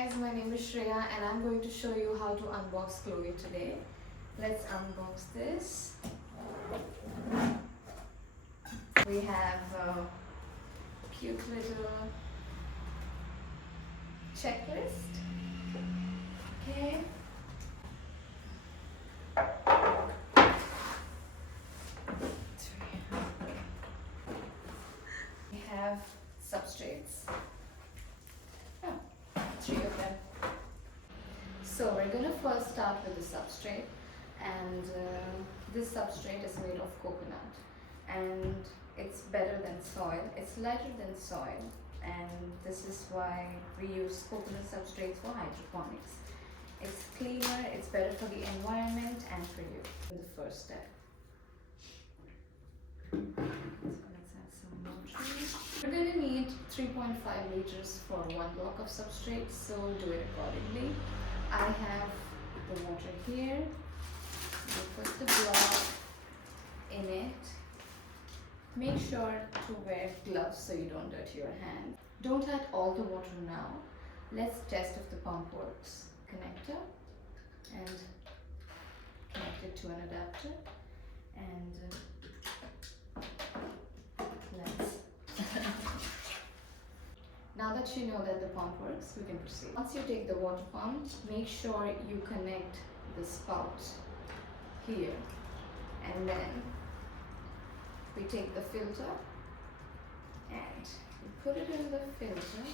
guys, my name is Shreya and I'm going to show you how to unbox Clovy today. Let's unbox this. We have a cute little checklist. Okay. We have substrates. Three of them. So we're gonna first start with the substrate, and this substrate is made of coconut, and it's better than soil. It's lighter than soil, and this is why we use coconut substrates for hydroponics. It's cleaner, it's better for the environment and for you. The first step. So let's add some water. We're going to need 3.5 liters for one block of substrate, so do it accordingly. I have the water here. You put the block in it. Make sure to wear gloves so you don't dirty your hand. Don't add all the water now. Let's test if the pump works. Connector and connect it to an adapter, and now that you know that the pump works, we can proceed. Once you take the water pump, make sure you connect the spout here, and then we take the filter and we put it in the filter.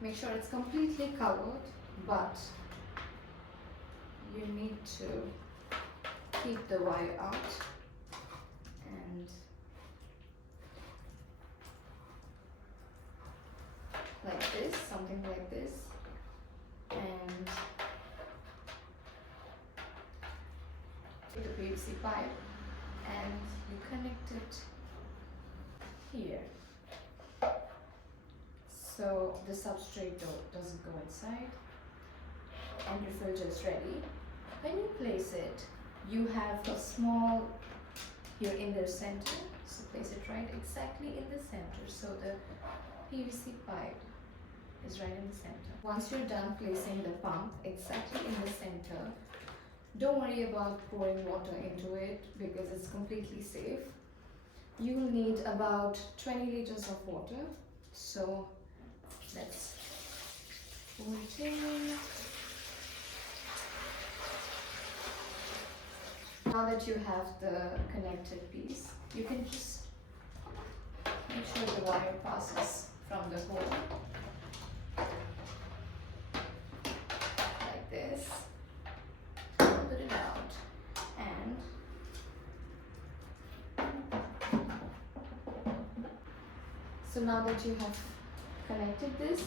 Make sure it's completely covered, but you need to keep the wire out and like this, something like this, and the PVC pipe, and you connect it here, so the substrate doesn't go inside, and your filter is ready. When you place it, you have a small here in the center, so place it right exactly in the center, so the PVC pipe is right in the center. Once you're done placing the pump exactly in the center, don't worry about pouring water into it because it's completely safe. You will need about 20 liters of water, so let's pour it in. Now that you have the connected piece, you can just make sure the wire passes from the hole like this. Put it out, and so now that you have connected this,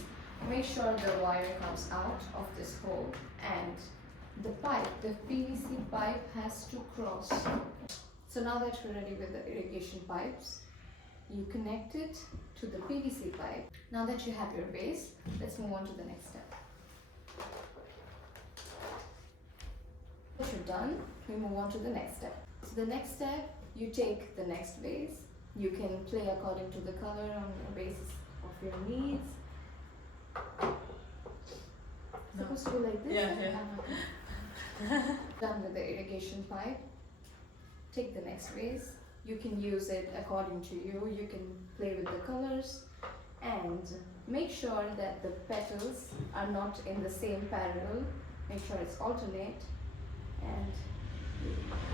make sure the wire comes out of this hole, and the pipe, the PVC pipe, has to cross. So now that we're ready with the irrigation pipes, you connect it to the PVC pipe. Now that you have your base, let's move on to the next step. Once you're done, we move on to the next step. So the next step, you take the next base. You can play according to the color on the basis of your needs. It's supposed to be like this? Yeah. Done with the irrigation pipe. Take the next vase. You can use it according to you. You can play with the colors, and make sure that the petals are not in the same parallel. Make sure it's alternate, and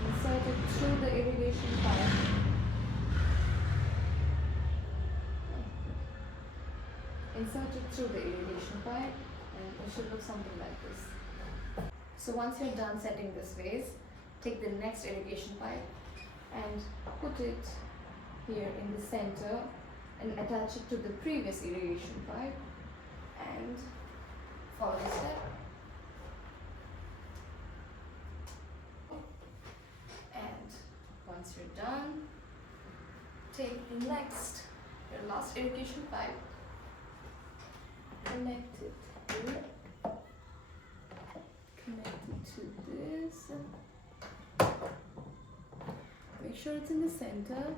insert it through the irrigation pipe. Insert it through the irrigation pipe, and it should look something like this. So once you're done setting this vase, take the next irrigation pipe and put it here in the center and attach it to the previous irrigation pipe, and follow the step. And once you're done, take the next, your last irrigation pipe, connect it here, connect it to this, make sure it's in the center,